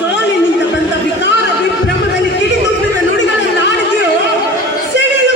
ಸೋಲಿನಿಂದ ಬಂದ ವಿಕಾರ ವಿಭ್ರಮದಲ್ಲಿ ಕಿಡಿದುಂಬಿದ ನುಡಿಗಳನ್ನು ಆಡಿದೆಯೋ, ಸಿಡಿಲು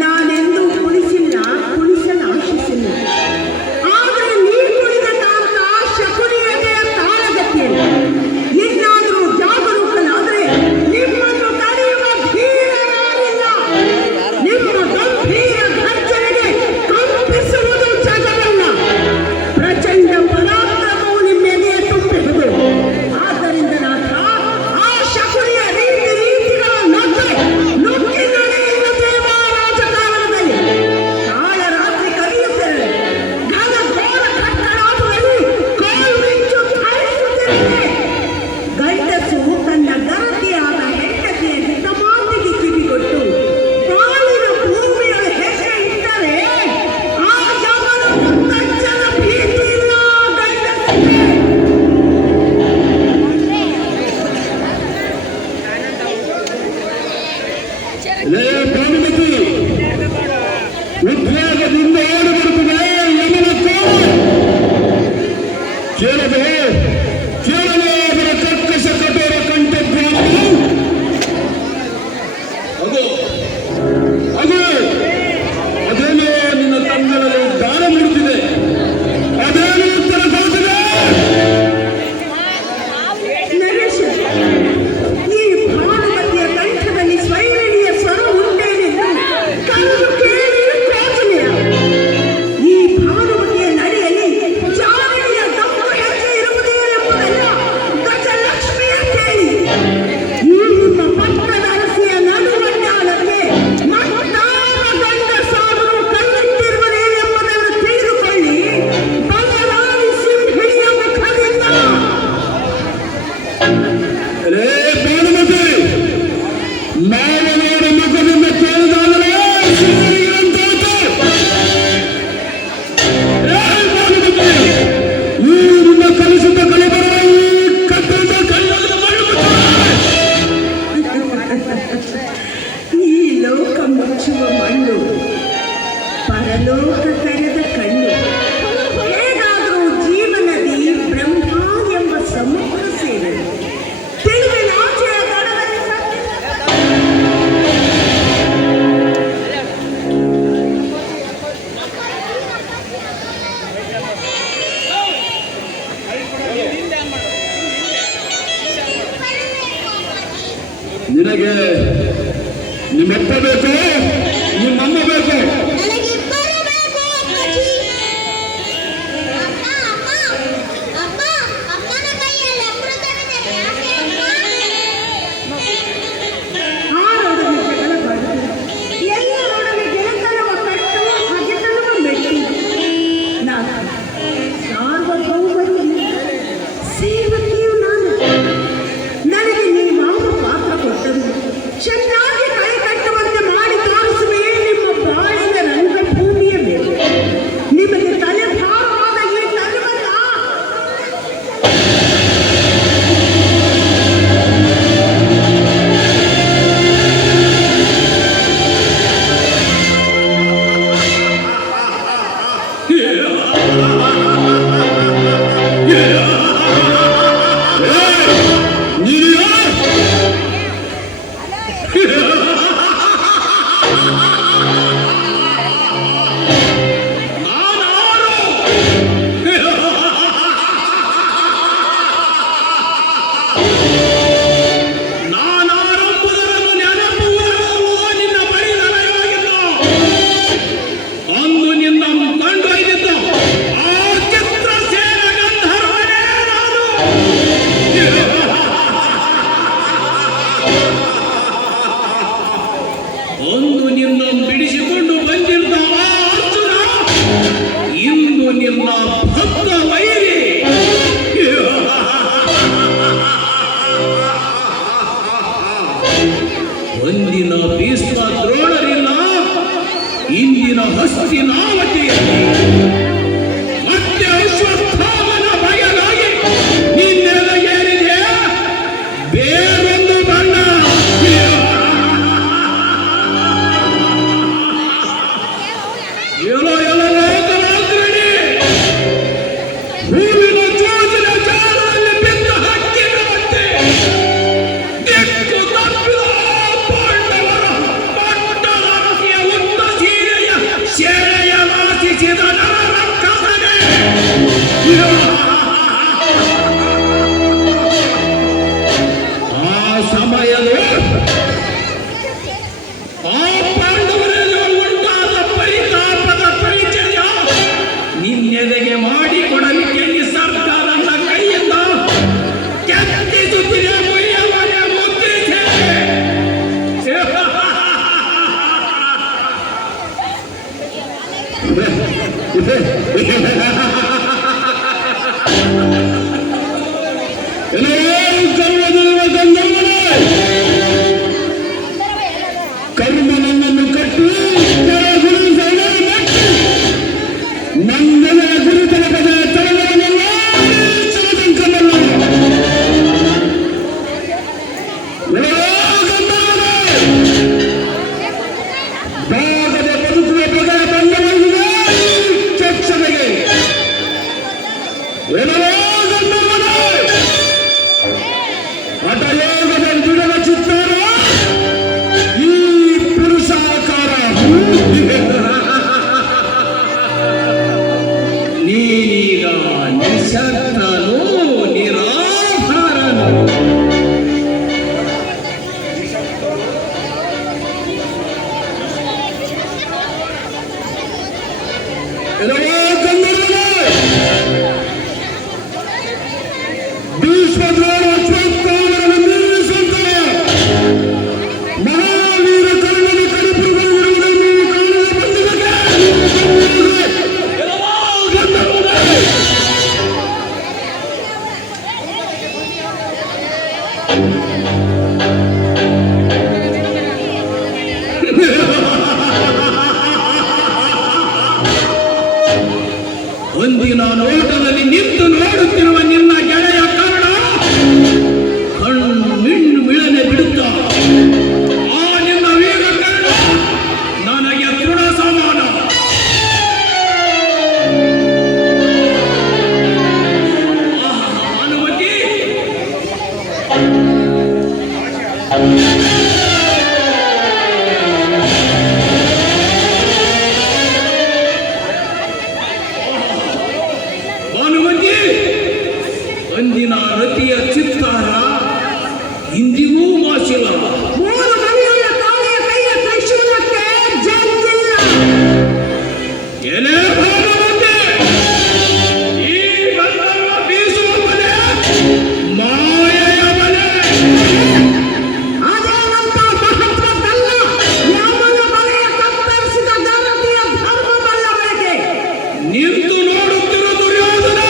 ನಾನೆಂದೂ ಕುಳಿಸಿಲ್ಲ, ಕುಳಿಸಲು ಆಶಿಸಿಲ್ಲ. ಆದರೆ ನೀ ಕುಳಿತಂತ ಶಕುನಿಯತೆಯ ತಾಳಗತಿಯಲ್ಲಿ ಇನ್ನಾದರೂ ಜಾಗರೂಕನಾದರೆ ನಿಮ್ಮನ್ನು ತಡೆಯುವ ಧೀರ ಯಾರಿಲ್ಲ. ನಿಮ್ಮ ಗಂಭೀರ ಗರ್ಜನೆಗೆ ಕಂಪಿಸುವುದು ಜಗವಲ್ಲ, ಪ್ರಚಂಡ ಪರಾಕ್ರಮವು ನಿಮ್ಮೆದೆಯ ತುಂಬಿರುವುದು. ಆದ್ದರಿಂದ ನಾಥ, ಆ ಶಕುನಿಯ ರೀತಿ ರೀತಿಗಳ ನಗೆ ನುಗ್ಗಿ ನಡೆಯುವ ಸೇವಾ ರಾಜಕಾರಣದಲ್ಲಿ ಕಾಳರಾತ್ರಿ ಕರೆಯುತ್ತಿರಲಿ, ಘನ ಘೋರ ಕಟ್ಟಡಾಟದಲ್ಲಿ ಕೋಲ್ಮಿಂಚು ಥಳಿಸುತ್ತಿರಲಿ. ಗಂಡಸು ತನ್ನ ಗರತಿಯಾದ ಹೆಂಡತಿಯ ಹಿತಮಾತಿಗೆ ಕಿವಿಗೊಟ್ಟು ಬಾಳಿನ ಭೂಮಿಯೊಳ ಹೆಸರು ಇಟ್ಟರೆ ಆ ಯಮನ ಮುತ್ತಜ್ಜನ ಭೀತಿ ಇಲ್ಲ ಗಂಡಸಿಗೆ. ಭಾನುಮತಿ ಉದ್ವೇಗದಿಂದ ಓಡಿ ಬರುತ್ತದೆ ಯಮನ ಕೇಳದೆ ಕೇಳದೆ ಅದರ ಕರ್ಕಶ ಕಠೋರ ಕಂಠಧ್ವನಿ. ಅದು ಅದು ಅದೇನೋ ನಿನ್ನ ತಂಗಳಲ್ಲಿ ದಾನ ಮಾಡುತ್ತಿದೆ, ಅದೇನೋ ಉತ್ತರ ಕೊಡುತ್ತಿದೆ. ನರೇಶ, ಈ ಭಾನುಮತಿಯ ಕಂಠದಲ್ಲಿ ಸ್ವೈರಣಿಯ ಸ್ವರ ಉಂಟೇನೆಂದು ಕಂಡು ಕೇಳಿ ಯೋಚನೆಯ. ಈ ಭಾನುಮತಿಯ ನಡೆಯಲ್ಲಿ ಚಾರಣಿಯ ತಪ್ಪು ಹೆಜ್ಜೆ ಇರುವುದೇನೆಂಬುದಲ್ಲ ಗಜಲಕ್ಷ್ಮಿಯ ಕೇಳಿ. ಈ ನಿಮ್ಮ ಪಟ್ಟದ ಅರಸಿಯ ನಡುವಡ್ಡಾಳಕ್ಕೆ ಮತ್ತಾವ ಗಂಡಸಾದರೂ ಕೈಯಿಟ್ಟಿರುವನೇನೆಂಬುದನ್ನು ತಿಳಿದುಕೊಳ್ಳಿ. ಬದಲಾಗಿ ಸಿಂಹಿಣಿಯ ಮುಖದಿಂದ ರೇ ಭಾನುಮತಿ, ಮಾವನವರ ಮುಖದಿಂದ ಕೇಳಿದಾಗಲೇ ಶಿವನಿಗಂತಾಯ್ತು. ರೇ ಭಾನುಮತಿ, ಈ ನಿನ್ನ ಕಲಿಸಿದ ಕಲಿಬರ ಈ ಕಟ್ಟದ ಕೈಲಾದ ಮಾಡುತ್ತಾರೆ. ಈ ಲೋಕ ಮುಚ್ಚುವ ಮಣ್ಣು, ಪರಲೋಕ ತೆರೆದ ಕಣ್ಣು. ಹೇಗಾದರೂ ಜೀವನದಿ ಬ್ರಹ್ಮ ಎಂಬ ಸಮುದ್ರ ಸೇವೆ ತಿಳಿವಿನಾಚೆಯ ದಡದಲ್ಲಿ ನಿನಗೆ ನಿಮ್ಮಪ್ಪ ಬೇಕು, ನಿಮ್ಮಮ್ಮ ಬೇಕು. ನನಗಿಬ್ಬರು ಬೇಕು ಅಪ್ಪಾಜಿ. ಅಮ್ಮ ಅಮ್ಮ ಅಮ್ಮ, ಅಮ್ಮನ ಕೈಯಲ್ಲಿ ಅಮೃತವಿದೆ, ಯಾಕೆ ಅಮ್ಮ? ಆರೊಡನೆ ಜಗಳಬಾರದು, ಎಲ್ಲರೊಡನೆ ಗೆಳೆತನವ ಕಟ್ಟು ಹಗೆತನವ ಮೆಟ್ಟಿ. ನಾನು ಸಾರ್ವಭೌಮರು, ಸೇವಕಿಯು ನಾನು. ನನಗೆ ನೀವಾವ ಪಾತ್ರ ಕೊಟ್ಟರು ಚೆನ್ನಾಗಿ ಕೈ ಕಟ್ಟುವಂತೆ ಮಾಡಿ ತೋರಿಸುವೆಯೇ ನಿಮ್ಮ ಬಾಳಿನ ರಂಗಭೂಮಿಯ ಮೇಲೆ. ನಿಮಗೆ ತಲೆ ಭಾರವಾದ ಈ ತನುವನ್ನ ನಾನಾರಂಭದರನ್ನು ನೆನಪುವರೆಗೂ ನಿನ್ನ ಬಳಿ ನನಗಾಗಿದ್ದು, ಅಂದು ನಿನ್ನ ಕಂಡೊಯ್ದಿದ್ದು ಆ ಚಿತ್ರಸೇನ ಗಂಧರ್ವನೇ ನಾನು. ಅಂದು ನಿನ್ನ ಬಿಡಿಸಿಕೊಂಡು ಬಂದಿದ್ದ ಆ ಅರ್ಜುನ ಇಂದು ನಿನ್ನ ಮರ್ಯಾದೆಗೆ ಮಾಡಿಕೊಡಲಿಕ್ಕೆ ನಿಸರ್ಗ ನನ್ನ ಕೈಯಿಂದ ಕೆತ್ತಿಸುತ್ತಿದೆ ಮುಯ್ಯವನೇ ಮುದ್ರಿಸಿ. ಕರ್ಮ ನನ್ನನ್ನು ಕಟ್ಟಿ ನಂದನ ಗುರುತನಕದ ತಳವನ್ನೆಲ್ಲ ಸಂಕಮಲ್ಲ ಭಾಗದ ಬದುಕುವ ಪ್ರಕಾರ ಬಂದವರಿಗೆ ಚಕ್ಷಣೆಗೆ ಹಠಯೋಗದ ಬಿಡುವ ಚಿತ್ತಾರ ಈ ಪುರುಷಾಕಾರ ನೀನೀಗ ನಿಶಕ್ತನು ನಿರಾಧಾರನು. ಭೀಷ್ಮದ್ರೋಣ ಅಶ್ವತ್ಥಾಮರನ್ನು ಮೀರಿಸುವಂತಹ ಮಹಾವೀರ ಕರ್ಣನ ಕಡಿಪುರುಗಳಿರುವುದನ್ನು ಕಾಣಲು ಬಂದಿದೆ. ಒಂದಿನ ನೋಟದಲ್ಲಿ ನಿಂತು ನೋಡುತ್ತಿರುವ ನಿನ್ನ ಗೆಳೆಯ ಕರ್ಣ ಕಣ್ಣು ಮಿಳನೆ ಬಿಡುತ್ತ ಆ ನಿನ್ನ ವೀರ ಕರ್ಣ ನನಗೆ ತೃಣ ಸಮಾನ. ಅನುಮತಿ ಭಾನುಮತಿ, ಅಂದಿನ ರತಿಯ ಚಿತ್ತಾರ ಇಂದಿಗೂ ಮಾಸಿಲ್ಲ. ಮೂರು ಮನೆಯ ತಾಳಿಯ ಕೈಯ ತ್ರಿಶೂಲಕ್ಕೆ ಜಂಜಿಲ್ಲ. ಏನೇ ಭಾನುಮತಿ, ಈ ಗಂಧರ್ವ ಬೀಸುವ ಮನೆ ಮಾಯೆಯ ಮನೆ. ಅದೇನಂತ ಮಹತ್ವದ್ದಲ್ಲ. ಯಮನ ಮನೆಯ ಕತ್ತರಿಸಿದ ಜನತೆಯ ಧರ್ಮಬಲ್ಲ ಬೆಳಕೆ. ನಿಂತು ನೋಡುತ್ತಿರುವ ದುರ್ಯೋಧನ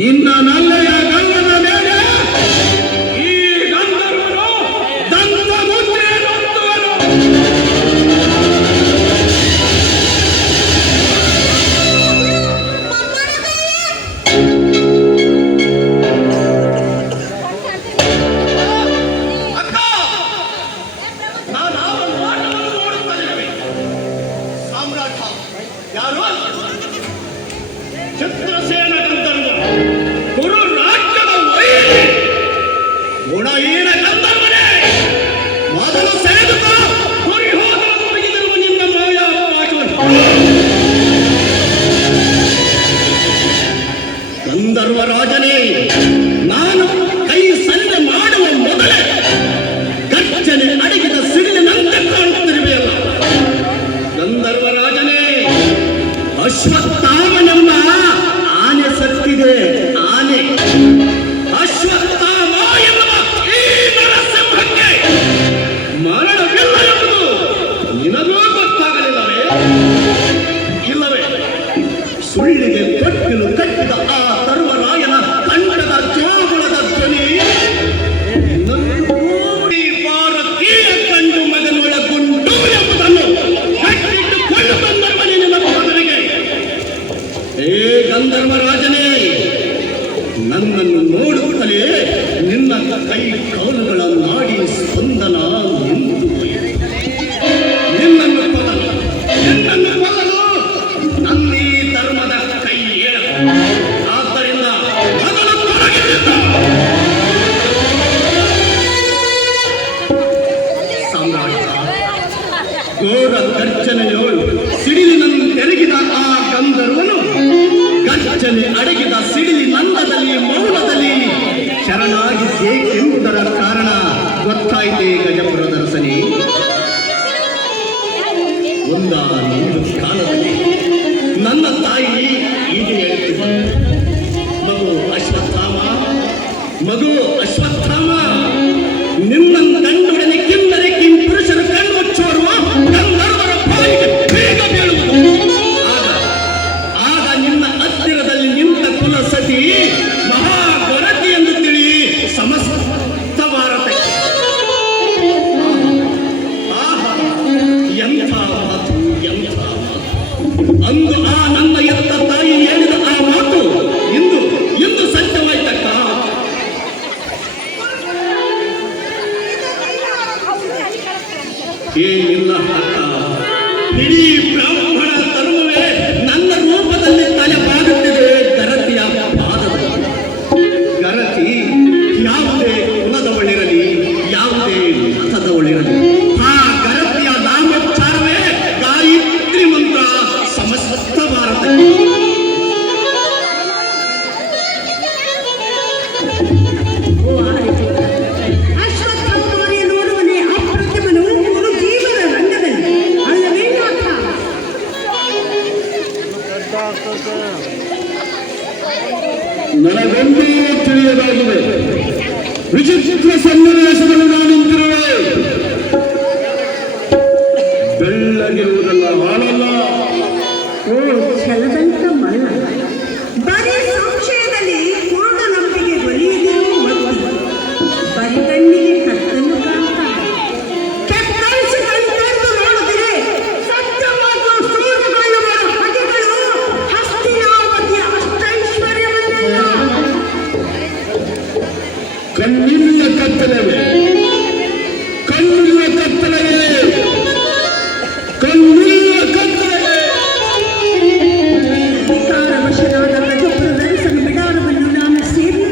ನಿನ್ನ ನಲ್ಲೆಯ ಗಂಗದ ಮೇಲೆ ಈ ಗಂಧರ್ವನು ದಂತ ಮುದ್ರೆಯನ್ನುತ್ತುವನು. ಅಕ್ಕ, ನಾನು ಅವನ ಆಟವನ್ನು ನೋಡುತ್ತಲಿರುವೆ. ಸಾಮ್ರಾಟ ಯಾರು? ಚಿತ್ರಸೇನ ಗಂಧರ್ವ, ಕುರು ರಾಜ್ಯದ ವೈರಿ, ಗುಣಹೀನ ಗಂಧರ್ವನೇ. ಮೊದಲು ಸೆಳೆದುಕ ದುರ್ಯೋಧನ ಮುಗಿದಿರುವ ನಿನ್ನ ಮಾಯಾ ಪಾಠವನ್ನು. ಗಂಧರ್ವ ರಾಜನೇ, ನಾನು ಕೈ ಸನ್ನೆ ಮಾಡುವ ಮೊದಲೇ ಗರ್ಜನೆ ಅಡಗಿದ ಸಿಡಿಲಿನಂತೆ ಕಾಣುತ್ತಿರುವೆಯಲ್ಲ. ಗಂಧರ್ವ ರಾಜನೇ, ಅಶ್ವತ್ಥಾಮನೆಂಬ ಆನೆ ಸತ್ತಿದೆ. ಆನೆ ಅಶ್ವತ್ಥಾಮ ಎನ್ನುವ ಈ ನರಸಿಂಹಕ್ಕೆ ಮರಣವಿಲ್ಲ ಎಂಬುದು ನಿನಗೂ ಗೊತ್ತಾಗಲಿಲ್ಲವೇ? ಇಲ್ಲವೇ ಸುಳ್ಳಿಗೆ ತೊಟ್ಟಿಲು ಕಟ್ಟಿದ ಆ ಸರ್ವರಾಯನ ಕಂಠದ ಜೋಗುಳದ ಧ್ವನಿ ಈ ಭಾರತೀಯ ಕಂಡು ಮಗನೊಳಗುಂಟು ಎಂಬುದನ್ನು ಕಟ್ಟಿಟ್ಟುಕೊಂಡು ಬಂದವನೇ ನಿನ್ನ ಮಗನಿಗೆ. ಏ ಗಂಧರ್ವ ರಾಜನೇ, ನನ್ನನ್ನು ನೋಡುತ್ತಲೇ ನಿನ್ನ ಕೈ ಕಾಲುಗಳ ನಾಡಿ ಸ್ಪಂದನ ನಿಂತು ನಿನ್ನನ್ನು ಕೊಲ್ಲಲು ನನ್ನೀ ಧರ್ಮದ ಕೈ ಏಳಲು. ಆದ್ದರಿಂದ ಮೊದಲು ತೊಲಗಿಸಿದ್ದ ಸಾಮ್ರಾಟ ಘೋರ ಗರ್ಜನೆಯೋಳು ಸಿಡಿಲಿನಂತೆರಗಿದ ಆ ಗಂಧರ್ವನು ಗರ್ಜನೆ ಅಡಗಿದ ಸಿಡಿಲಿನಂದದಲ್ಲಿ ಮೌನದಲ್ಲಿ ಶರಣಾಗಿದ್ದೇಕೆಂಬುದರ ಕಾರಣ ಗೊತ್ತಾಯಿತೆ ಗಜಪುರದ ರಸನೆ. ಒಂದಾನೊಂದು ಕಾಲದಲ್ಲಿ ನನ್ನ ಸಪ್ತ ಭಾರತಕ್ಕೆ ಓ ಆಯಿತು. ಅಶ್ವತ್ಥಾಮಾರಿ ನೋಡುವನೇ ಅಪ್ರತಿಮನು ಗುರು ಜೀವನ ರಂಗದಲ್ಲಿ ಅಲ್ಲವೇ ನಾಥ? ನನಗೊಂದೇ ತಿಳಿಯದಾಗಿದೆ. ವಿಚಿತ್ರ ಸನ್ನಿವೇಶಗಳು ನಾನು ನಿಂತಿರುವೆ. ಬೆಳ್ಳಗಿರುವುದಲ್ಲ ಹಾಳಲ್ಲ. ಓ ಛಲದಂತ ಮಲ್ಲ, ಬರೀ ಸಂಶಯದಲ್ಲಿ ಕುರುಡ ನಂಬಿಕೆ ಬರೆಯುವುದಿರೋ ಮತ್ತಿ, ಬರಿ ಕಣ್ಣಿಗೆ ಕತ್ತಲು ಕಾಂತ ಕೆತ್ತರಿಸಿ ಕಣ್ತೆರೆದು ನೋಡಿದರೆ ಸತ್ಯವಾದ ಸೂರ್ಯಗೊಳ್ಳುವ ಹಗೆಗಳು ಹಸ್ತಿನಾವತಿಯ ಅಷ್ಟೈಶ್ವರ್ಯವನ್ನೆಲ್ಲ. ಕಣ್ಣಿಲ್ಲ ಕತ್ತಲವೇ, ಕಣ್ಣಿಲ್ಲ ಕತ್ತಲವೇ, ಕಣ್ಣಿಲ್ಲ ಕತ್ತಲವೇ. ವಿಕಾರವಶನಾದ ಗಜಪ್ರದರ್ಶನ ಬಿಡಾರವನ್ನು ನಾನು ಸೇರಿ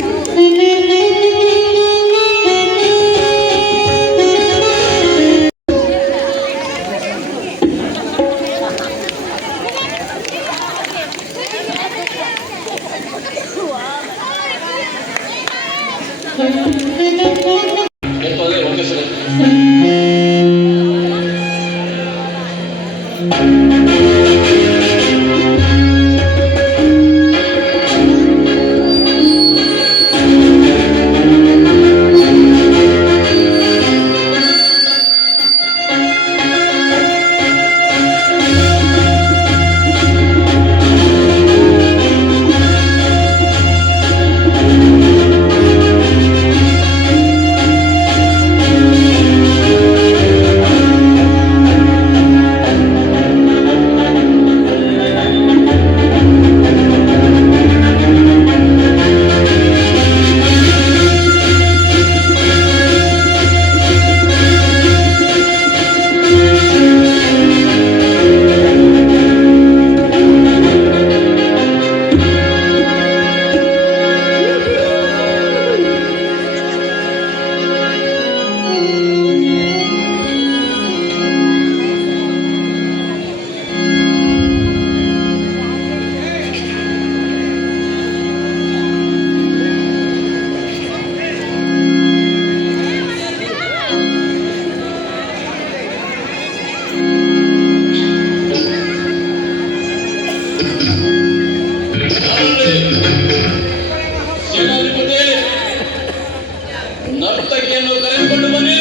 ಸೇನಾಧಿಪತಿ, ನರ್ತಕಿಯನ್ನು ಕರೆದುಕೊಂಡು ಬನ್ನಿ.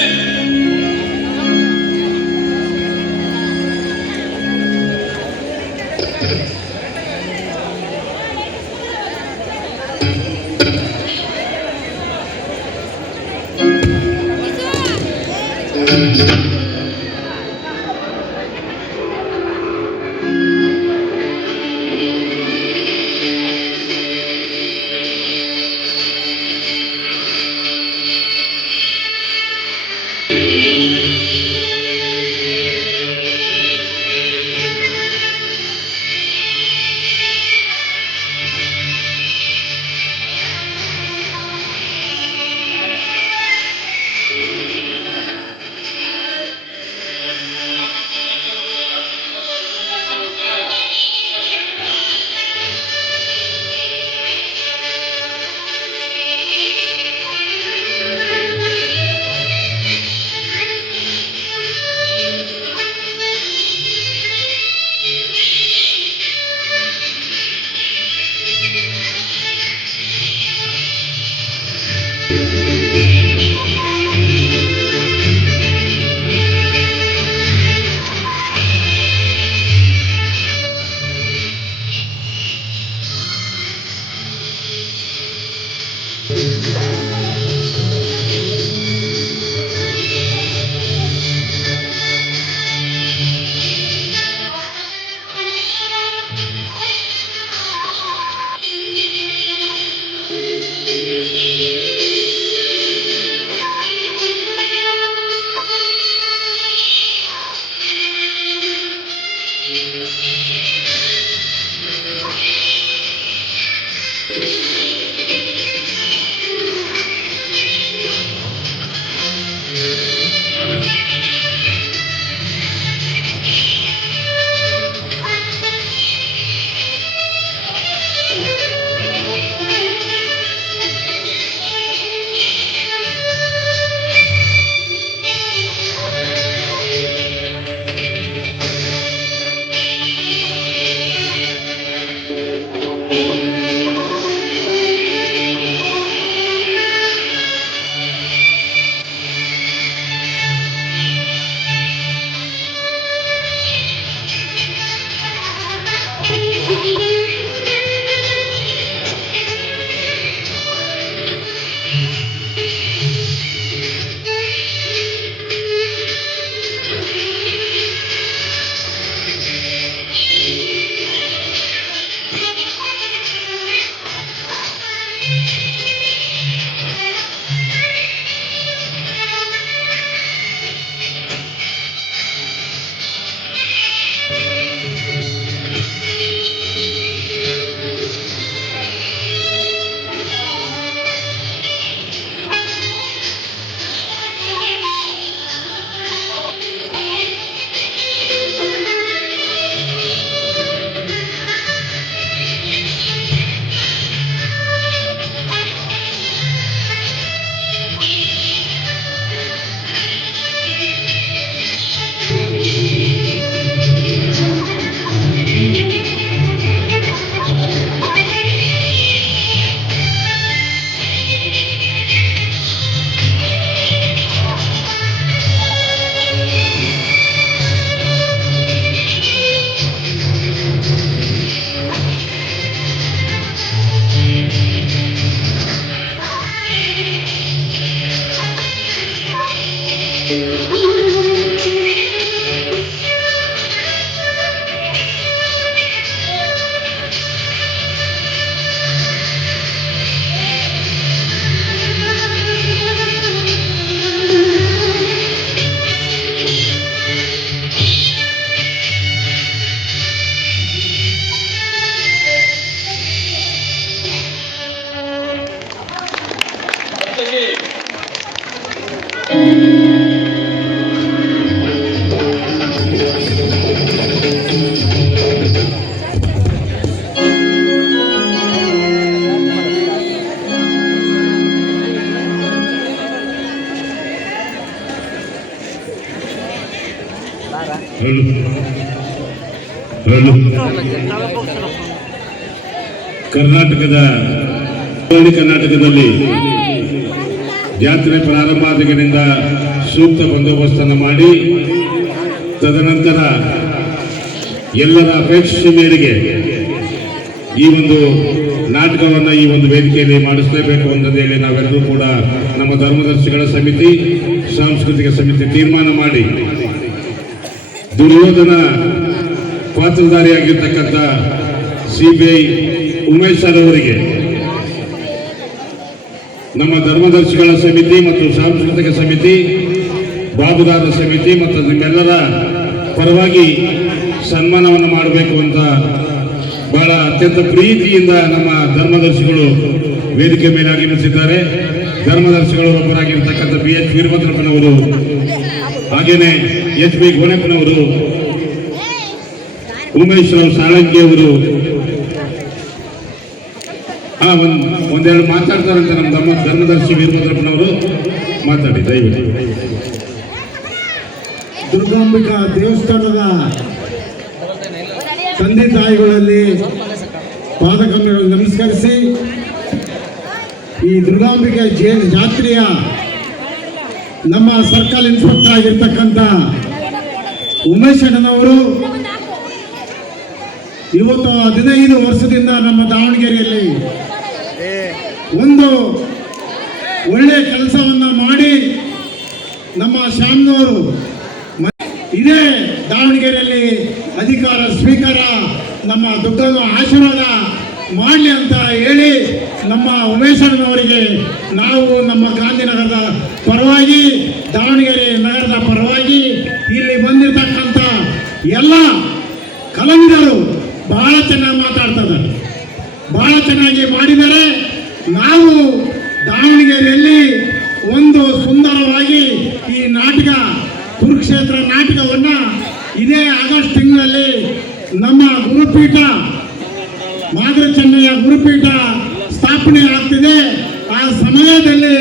ಕರ್ನಾಟಕದಲ್ಲಿ ಜಾತ್ರೆ ಪ್ರಾರಂಭ ಆದಾಗಿನಿಂದ ಸೂಕ್ತ ಬಂದೋಬಸ್ತನ್ನು ಮಾಡಿ ತದನಂತರ ಎಲ್ಲರ ಅಪೇಕ್ಷೆ ಮೇರೆಗೆ ಈ ಒಂದು ನಾಟಕವನ್ನು ಈ ಒಂದು ವೇದಿಕೆಯಲ್ಲಿ ಮಾಡಿಸಲೇಬೇಕು ಅಂತ ಹೇಳಿ ನಾವೆಲ್ಲರೂ ಕೂಡ ನಮ್ಮ ಧರ್ಮದರ್ಶಿಗಳ ಸಮಿತಿ ಸಾಂಸ್ಕೃತಿಕ ಸಮಿತಿ ತೀರ್ಮಾನ ಮಾಡಿ ದುರ್ಯೋಧನ ಪಾತ್ರಧಾರಿಯಾಗಿರ್ತಕ್ಕಂಥ CBI ಉಮೇಶ್ ಸರ್ ಅವರಿಗೆ ನಮ್ಮ ಧರ್ಮದರ್ಶಿಗಳ ಸಮಿತಿ ಮತ್ತು ಸಾಂಸ್ಕೃತಿಕ ಸಮಿತಿ ಬಾಬುದಾರ ಸಮಿತಿ ಮತ್ತು ನಿಮ್ಮೆಲ್ಲರ ಪರವಾಗಿ ಸನ್ಮಾನವನ್ನು ಮಾಡಬೇಕು ಅಂತ ಬಹಳ ಅತ್ಯಂತ ಪ್ರೀತಿಯಿಂದ ನಮ್ಮ ಧರ್ಮದರ್ಶಿಗಳು ವೇದಿಕೆ ಮೇಲೆ ಆಗಮಿಸಿದ್ದಾರೆ. ಧರ್ಮದರ್ಶಿಗಳು ಒಬ್ಬರಾಗಿರ್ತಕ್ಕಂಥ BH ವೀರಭದ್ರಪ್ಪನವರು, ಹಾಗೇನೆ HB ಗೋಣಪ್ಪನವರು, ಉಮೇಶ್ ರಾವ್ ಸಾಳಂಕಿ ಅವರು ಒಂದೆರಡು ಮಾತಾಡ್ತಾರಂತೆ ನಮ್ಮ ಧರ್ಮದರ್ಶಿ ವೀರಭದ್ರಪ್ಪನವರು. ಮಾತಾಡಿ ದಯವಿಟ್ಟು. ದುರ್ಗಾಂಬಿಕಾ ದೇವಸ್ಥಾನದ ತಂದೆ ತಾಯಿಗಳಲ್ಲಿ ಪಾದಕಮಲಗಳನ್ನು ನಮಸ್ಕರಿಸಿ ಈ ದುರ್ಗಾಂಬಿಕೆ ಜಾತ್ರೆಯ ನಮ್ಮ ಸರ್ಕಲ್ ಇನ್ಸ್ಪೆಕ್ಟರ್ ಆಗಿರ್ತಕ್ಕಂಥ ಉಮೇಶ್ ಅಣ್ಣನವರು ಇವತ್ತು 15 ವರ್ಷದಿಂದ ನಮ್ಮ ದಾವಣಗೆರೆಯಲ್ಲಿ ಒಂದು ಒಳ್ಳೆಯ ಕೆಲಸವನ್ನ ಮಾಡಿ ನಮ್ಮ ಶ್ಯಾಮ್ನವರು ಇದೇ ದಾವಣಗೆರೆಯಲ್ಲಿ ಅಧಿಕಾರ ಸ್ವೀಕಾರ ನಮ್ಮ ದುಗ್ಗಮ್ಮ ಆಶೀರ್ವಾದ ಮಾಡಲಿ ಅಂತ ಹೇಳಿ ನಮ್ಮ ಉಮೇಶಣ್ಣನವರಿಗೆ ನಾವು ನಮ್ಮ ಗಾಂಧಿನಗರದ ಪರವಾಗಿ, ದಾವಣಗೆರೆ ನಗರದ ಪರವಾಗಿ ಇಲ್ಲಿ ಬಂದಿರತಕ್ಕಂಥ ಎಲ್ಲ ಕಲಾವಿದರು ಬಹಳ ಚೆನ್ನಾಗಿ ಮಾತಾಡ್ತಾರೆ, ಬಹಳ ಚೆನ್ನಾಗಿ ಮಾಡಿದ್ದಾರೆ. ನಾವು ದಾವಣಗೆರೆಯಲ್ಲಿ ಒಂದು ಸುಂದರವಾಗಿ ಈ ನಾಟಕ ಕುರುಕ್ಷೇತ್ರ ನಾಟಕವನ್ನು ಇದೇ ಆಗಸ್ಟ್ ತಿಂಗಳಲ್ಲಿ ನಮ್ಮ ಗುರುಪೀಠ ಮಾದರ ಚೆನ್ನಯ್ಯ ಗುರುಪೀಠ ಸ್ಥಾಪನೆ ಆಗ್ತಿದೆ. ಆ ಸಮಯದಲ್ಲಿ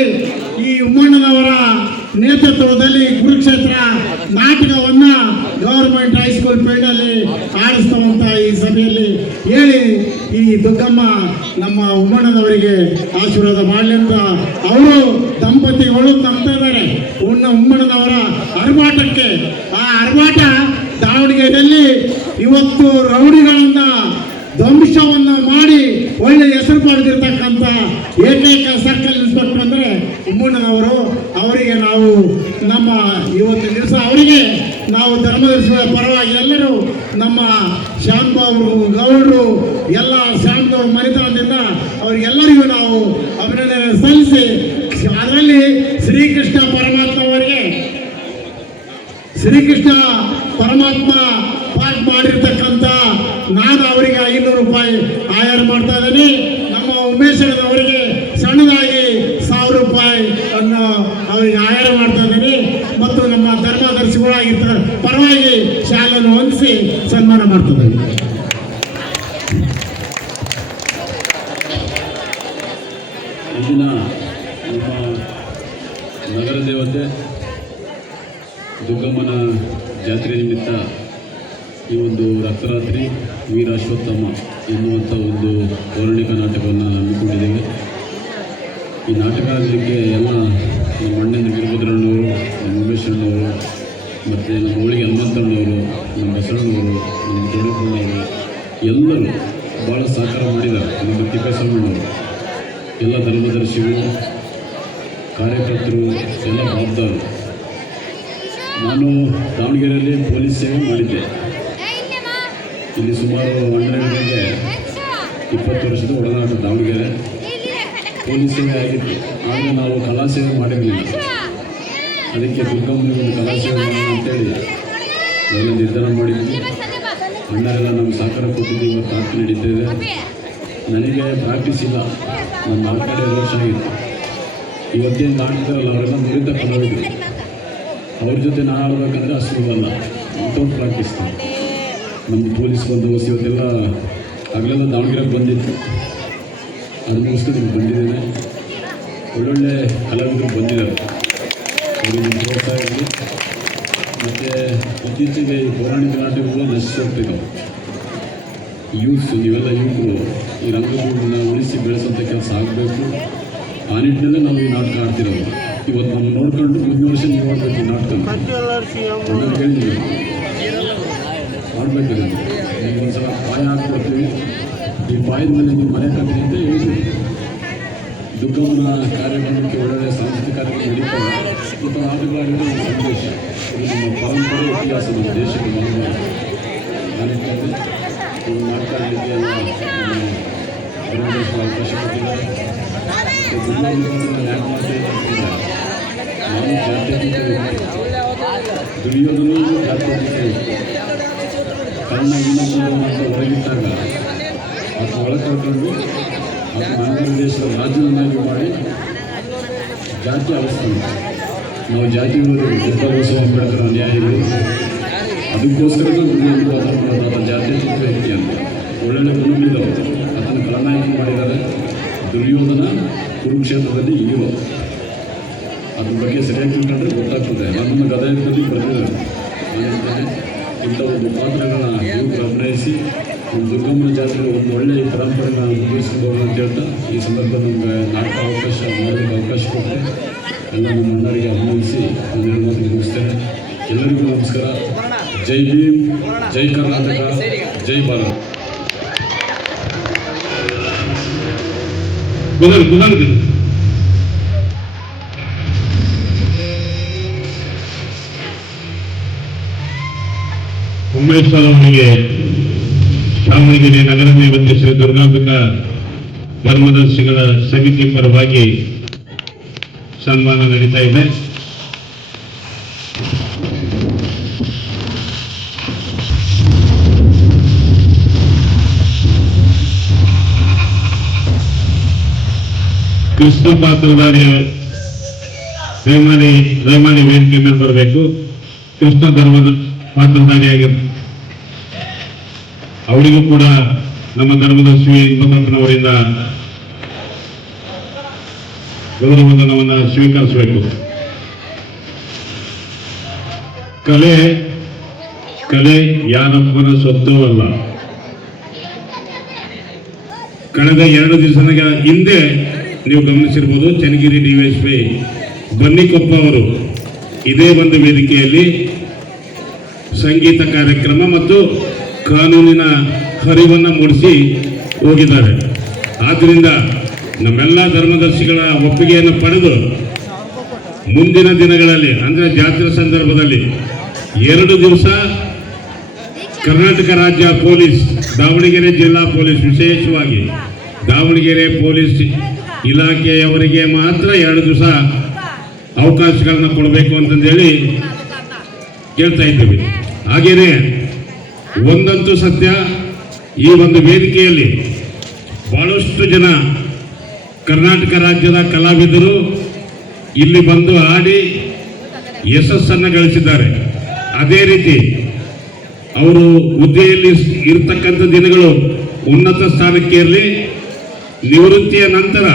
ಈ ಉಮ್ಮಣ್ಣನವರ ನೇತೃತ್ವದಲ್ಲಿ ಕುರುಕ್ಷೇತ್ರ ನಾಟಕವನ್ನ ಗವರ್ಮೆಂಟ್ ಹೈಸ್ಕೂಲ್ ಫೀಲ್ಡಲ್ಲಿ ಆಡಿಸ್ತವಂತ ಈ ಸಭೆಯಲ್ಲಿ ಹೇಳಿ ಈ ದುಗ್ಗಮ್ಮ ನಮ್ಮ ಉಮ್ಮಣ್ಣನವರಿಗೆ ಆಶೀರ್ವಾದ ಮಾಡಲಿ ಅಂತ ಅವರು ದಂಪತಿಗಳು ನಂಬ್ತಾ ಇದ್ದಾರೆ. ಉಮ್ಮಣ್ಣನವರ ಅರಬಾಟಕ್ಕೆ, ಆ ಅರಬಾಟ ದಾವಣಗೆರೆಯಲ್ಲಿ ಇವತ್ತು ರೌಡಿಗಳನ್ನ ಧ್ವಂಸವನ್ನ ಮಾಡಿ ಒಳ್ಳೆ ಹೆಸರು ಪಡೆದಿರ್ತಕ್ಕಂಥ ಏಕೈಕ ಸರ್ಕಲ್ ಇನ್ಸ್ಪೆಕ್ಟರ್ ಅಂದರೆ ಉಮ್ಮಣ್ಣನವರು. ಅವರಿಗೆ ನಾವು ನಮ್ಮ ಇವತ್ತು ದಿವಸ ಅವರಿಗೆ ನಾವು ಧರ್ಮದರ್ಶಿಗಳ ಪರವಾಗಿ ಎಲ್ಲರೂ ನಮ್ಮ ಶ್ಯಾಮ್ಬಾಬು ಗೌಡರು ಎಲ್ಲ ಶ್ಯಾಮ್ದವ್ರ ಮನೆತನದಿಂದ ಅವರಿಗೆಲ್ಲರಿಗೂ ನಾವು ಅಭಿನಂದನೆ ಸಲ್ಲಿಸಿ, ಅದರಲ್ಲಿ ಶ್ರೀಕೃಷ್ಣ ಪರಮಾತ್ಮ ಪಾಠ ಮಾಡಿರ್ತಕ್ಕಂಥ ನಾನು ಅವರಿಗೆ 500 ರೂಪಾಯಿ ಆಯಾರ ಮಾಡ್ತಾ ಇದ್ದೀನಿ. ನಮ್ಮ ಉಮೇಶಣ್ಣನವರಿಗೆ ಸಣ್ಣದಾಗಿ 1000 ರೂಪಾಯಿ ಅನ್ನು ಅವರಿಗೆ ಆಯಾರ ಮಾಡ್ತಾ ಇದ್ದೀನಿ. ಮತ್ತು ನಮ್ಮ ಧರ್ಮದರ್ಶಿಗಳಾಗಿರ್ತಾರೆ ಪರವಾಗಿ ಶಾಲೆಯನ್ನು ಹೊಂದಿಸಿ ಸನ್ಮಾನ ಮಾಡ್ತಾ ಇದ್ದೀನಿ. ಇಂದಿನ ನಮ್ಮ ನಗರ ದೇವತೆ ದುಗ್ಗಮ್ಮನ ಜಾತ್ರೆ ನಿಮಿತ್ತ ಈ ಒಂದು ರಕ್ತರಾತ್ರಿ ವೀರಾಶ್ವತ್ಥಮ್ಮ ಎನ್ನುವಂಥ ಒಂದು ಪೌರಾಣಿಕ ನಾಟಕವನ್ನು ಹಮ್ಮಿಕೊಂಡಿದ್ದೇವೆ. ಈ ನಾಟಕ ಆಗಲಿಕ್ಕೆ ಎಲ್ಲ ನಮ್ಮ ಅಣ್ಣನ ವೀರಭದ್ರಣ್ಣವರು, ನಮ್ಮ ಉಮೇಶಣ್ಣವರು, ಮತ್ತು ನಮ್ಮ ಹೋಳಿಗೆ ಹನುಮಂತಣ್ಣವರು, ನಮ್ಮ ಬಸವಣ್ಣವರು, ನಮ್ಮ ದೊಡ್ಡಪ್ಪಣ್ಣವರು ಎಲ್ಲರೂ ಭಾಳ ಸಹಕಾರ ಮಾಡಿದ್ದಾರೆ. ನಮ್ಮ ತಿಪ್ಪೇಸ್ವಾಮಿಯವರು, ಎಲ್ಲ ಧರ್ಮದರ್ಶಿಗಳು, ಕಾರ್ಯಕರ್ತರು, ಎಲ್ಲ ಜವಾಬ್ದಾರರು. ನಾನು ದಾವಣಗೆರೆಯಲ್ಲಿ ಪೊಲೀಸ್ ಸೇವೆ ಮಾಡಿದ್ದೆ. ಇಲ್ಲಿ ಸುಮಾರು 12ಗೆ 20 ವರ್ಷದ ಒಡನಾಟ ದಾವಣಗೆರೆ ಪೊಲೀಸ್ ಸೇವೆ ಆಗಿತ್ತು. ಆದರೆ ನಾವು ಕಲಾ ಸೇವೆ ಮಾಡಿರಲಿಲ್ಲ. ಅದಕ್ಕೆ ದುರ್ಗಮ್ಮನಿಗೆ ಒಂದು ಕಲಾ ಸೇವೆ ಮಾಡೋಣ ಅಂತೇಳಿ ಎಲ್ಲ ನಿರ್ಧಾರ ಮಾಡಿದ್ವಿ. ಅಣ್ಣರೆಲ್ಲ ನಮ್ಗೆ ಸಹಕಾರ ಕೊಟ್ಟಿದ್ದೀವಿ. ಇವತ್ತು ನಾಟಕ ನಡೀತಿದೆ. ನನಗೆ ಪ್ರಾಕ್ಟೀಸ್ ಇಲ್ಲ, ನನ್ನ ನಾಟಕ 2 ವರ್ಷ ಆಗಿತ್ತು. ಇವತ್ತೇನು ನಾಟಕರಲ್ಲ ಅವರೆಲ್ಲ ನುರಿತ ಕಲಾವಿದರು. ಅವ್ರ ಜೊತೆ ನಾನು ಆಡಬೇಕಂದ್ರೆ ಅಷ್ಟು ಅಲ್ಲ, ವಿತೌಟ್ ಪ್ರಾಕ್ಟೀಸ್. ನಮ್ಮದು ಪೊಲೀಸ್ ಬಂದೋಬಸ್ತ್ ಇವತ್ತೆಲ್ಲ ಆಗಲೆಲ್ಲ ದಾವಣಗೆರೆಗೆ ಬಂದಿತ್ತು. ಅದು ಮುಗಿಸ್ಕೊಂಡು ನಿಮ್ಗೆ ಬಂದಿದ್ದೇನೆ. ಒಳ್ಳೊಳ್ಳೆ ಕಲಾವಿದರು ಬಂದಿದ್ದಾರೆ. ಅವರಿಗೆ ಪ್ರೋತ್ಸಾಹ ಇರಲಿ. ಮತ್ತು ಇತ್ತೀಚೆಗೆ ಈ ಪೌರಾಣಿಕ ನಾಟಕಗಳು ನಶಿಸಿ ಹೋಗ್ತಿದ್ದಾವೆ. ಯೂತ್ಸು, ನೀವೆಲ್ಲ ಯುವಕರು ಈ ರಂಗಭೂಮಿನ ಉಳಿಸಿ ಬೆಳೆಸೋಂಥ ಕೆಲಸ ಆಗಬೇಕು. ಆ ನಿಟ್ಟಿನಲ್ಲೇ ನಾವು ಈ ನಾಟಕ ಆಡ್ತಿರೋದು. ಇವತ್ತು ನಮ್ಮ ನೋಡ್ಕೊಂಡು ಮುಂದಿನ ವರ್ಷ ನೀವು ಆಡ್ಬೇಕು ಈ ನಾಟಕ ಹೇಳಿದ್ದೀವಿ, ಆಡ್ಬೇಕಿದೆ. ನೀವು ಒಂದ್ಸಲ ಪಾಯ ಹಾಕ್ಕೊಡ್ತೀವಿ, ಈ ಪಾಯದ ಮೇಲೆ ನೀವು ಮನೆ ಕಟ್ಟಿ ಅಂತ ಹೇಳಿದ್ದೀವಿ. ದುರ್ಗಮ್ಮನ ಕಾರ್ಯಕ್ರಮಕ್ಕೆ ಒಳ್ಳೆಯ ಸಾಂಸ್ಕೃತಿಕ ಕಾರ್ಯಕ್ರಮ ನಡೀತವೆ. ಈ ಥರ ಆಟಗಳಾಡಿದ್ರೆ ಒಂದು ಸಂದೇಶ, ಇದು ನಮ್ಮ ಪರಂಪರೆ, ಇತಿಹಾಸ, ನಮ್ಮ ದೇಶಕ್ಕೆ ಮನೋಭಾವ. ಆ ನಿಟ್ಟಿನಲ್ಲಿ ಈ ನಾಟಕ ಆಡಲಿಕ್ಕೆ ಎಲ್ಲ ಅವಕಾಶ ಕೊಟ್ಟಿದ್ದಾರೆ. ಯಾಕೆ ಮಾಡ್ತೀವಿ ಅಂತಿದ್ದಾರೆ, ನಾನು ಜಾತ್ಯತೀತ ದುಡಿಯೋದನ್ನು ಜಾತ್ಯತೀತ ಕಣ್ಣ ಇನ್ನೊಂದು ಹೊರಗಿಟ್ಟಾಗ ಅದನ್ನ ಒಳಗೆ ಕರ್ಕೊಂಡು ಅದನ್ನು ಆಂಧ್ರ ದೇಶದ ರಾಜ್ಯವನ್ನಾಗಿ ಮಾಡಿ ಜಾತಿ ಅವಸ್ಥಾನ. ನಾವು ಜಾತಿ ಬುದ್ಧಗೋಸ್ಕರ ಅಂಬೇಡ್ಕರ್ ಅನ್ಯಾಯಿಗಳು, ಅದಕ್ಕೋಸ್ಕರ ಆಧಾರ ಮಾಡೋದು ಆತ ಜಾತ್ಯತೀತ ವ್ಯಕ್ತಿ ಅಂತ. ಒಳ್ಳೊಳ್ಳೆ ಗುಣಗಳಿದ್ದಾವೆ. ಅದನ್ನು ಖಳನಾಯಕ ಮಾಡಿದ್ದಾರೆ. ದುರ್ಯೋಧನ ಕುರುಕ್ಷೇತ್ರದಲ್ಲಿ ಹೀರೋ. ಅದ್ರ ಬಗ್ಗೆ ಸರಿಯಾಗಿ ತಿಳ್ಕೊಂಡ್ರೆ ಗೊತ್ತಾಗ್ತದೆ. ನನ್ನನ್ನು ಗದಯದಲ್ಲಿ ಬರೆದಿದ್ದಾರೆ. ನಾನು ಇಂಥ ಒಂದು ಪಾತ್ರಗಳನ್ನ ಯುವಕರು ಅಭಿನಯಿಸಿ ಒಂದು ದುರ್ಗಮ್ಮನ ಜಾತ್ರೆ ಒಂದು ಒಳ್ಳೆಯ ಪರಂಪರೆನ ಮುಂದುವರಿಸ್ಕೊಂಡು ಹೋಗೋಣ ಅಂತ ಹೇಳ್ತಾ ಈ ಸಂದರ್ಭದಲ್ಲಿ ನಮಗೆ ನಾಟಕ ಅವಕಾಶ ಮಾಡೋದಕ್ಕೆ ಅವಕಾಶ ಕೊಟ್ಟರೆ ಎಲ್ಲ ನಮ್ಮ ಅಣ್ಣರಿಗೆ ಅಭಿನಯಿಸಿ ಒಂದೆರಡು ಮಾತು ಮುಗಿಸ್ತೇನೆ. ಎಲ್ಲರಿಗೂ ನಮಸ್ಕಾರ. ಜೈ ಭೀಮ್, ಜೈ ಕರ್ನಾಟಕ, ಜೈ ಭಾರತ್. ಉಮೇಶ್ ಸರ್ ಅವರಿಗೆ ದಾವಣಗೆರೆ ನಗರದಲ್ಲಿ ಬಂದ ಶ್ರೀ ದುರ್ಗಾಂಬಿಕಾ ಧರ್ಮದರ್ಶಿಗಳ ಸಮಿತಿ ಪರವಾಗಿ ಸನ್ಮಾನ ನಡೀತಾ ಇದೆ. ಕೃಷ್ಣ ಪಾತ್ರಧಾರಿ ರೇಮಾನಿ ವೇದಿಕೆ ಮೇಲೆ ಬರಬೇಕು. ಕೃಷ್ಣ ಧರ್ಮದ ಪಾತ್ರಧಾರಿಯಾಗಿ ಅವರಿಗೂ ಕೂಡ ನಮ್ಮ ಧರ್ಮದರ್ಶಿ ಇಂಬಮ್ಮನವರಿಂದ ಗೌರವವಂದನವನ್ನು ಸ್ವೀಕರಿಸಬೇಕು. ಕಲೆ ಯಾರೊಬ್ಬನ ಸ್ವತ್ತೂ ಅಲ್ಲ. ಕಳೆದ 2 ದಿವಸದ ಹಿಂದೆ ನೀವು ಗಮನಿಸಿರ್ಬೋದು, ಚನ್ನಗಿರಿ ಡಿವೈಎಸ್ಪಿ ಬನ್ನಿಕೊಪ್ಪ ಅವರು ಇದೇ ಒಂದು ವೇದಿಕೆಯಲ್ಲಿ ಸಂಗೀತ ಕಾರ್ಯಕ್ರಮ ಮತ್ತು ಕಾನೂನಿನ ಹರಿವನ್ನು ಮೂಡಿಸಿ ಹೋಗಿದ್ದಾರೆ. ಆದ್ದರಿಂದ ನಮ್ಮೆಲ್ಲ ಧರ್ಮದರ್ಶಿಗಳ ಒಪ್ಪಿಗೆಯನ್ನು ಪಡೆದು ಮುಂದಿನ ದಿನಗಳಲ್ಲಿ ಅಂದರೆ ಜಾತ್ರೆ ಸಂದರ್ಭದಲ್ಲಿ 2 ದಿವಸ ಕರ್ನಾಟಕ ರಾಜ್ಯ ಪೊಲೀಸ್, ದಾವಣಗೆರೆ ಜಿಲ್ಲಾ ಪೊಲೀಸ್, ವಿಶೇಷವಾಗಿ ದಾವಣಗೆರೆ ಪೊಲೀಸ್ ಇಲಾಖೆಯವರಿಗೆ ಮಾತ್ರ 2 ದಿವಸ ಅವಕಾಶಗಳನ್ನು ಕೊಡಬೇಕು ಅಂತಂದೇಳಿ ಕೇಳ್ತಾ ಇದ್ದೀವಿ. ಹಾಗೆಯೇ ಒಂದಂತೂ ಸತ್ಯ, ಈ ಒಂದು ವೇದಿಕೆಯಲ್ಲಿ ಬಹಳಷ್ಟು ಜನ ಕರ್ನಾಟಕ ರಾಜ್ಯದ ಕಲಾವಿದರು ಇಲ್ಲಿ ಬಂದು ಆಡಿ ಯಶಸ್ಸನ್ನು ಗಳಿಸಿದ್ದಾರೆ. ಅದೇ ರೀತಿ ಅವರು ಹುದ್ದೆಯಲ್ಲಿ ಇರತಕ್ಕಂಥ ದಿನಗಳು ಉನ್ನತ ಸ್ಥಾನಕ್ಕೆ ಇರಲಿ. ನಿವೃತ್ತಿಯ ನಂತರ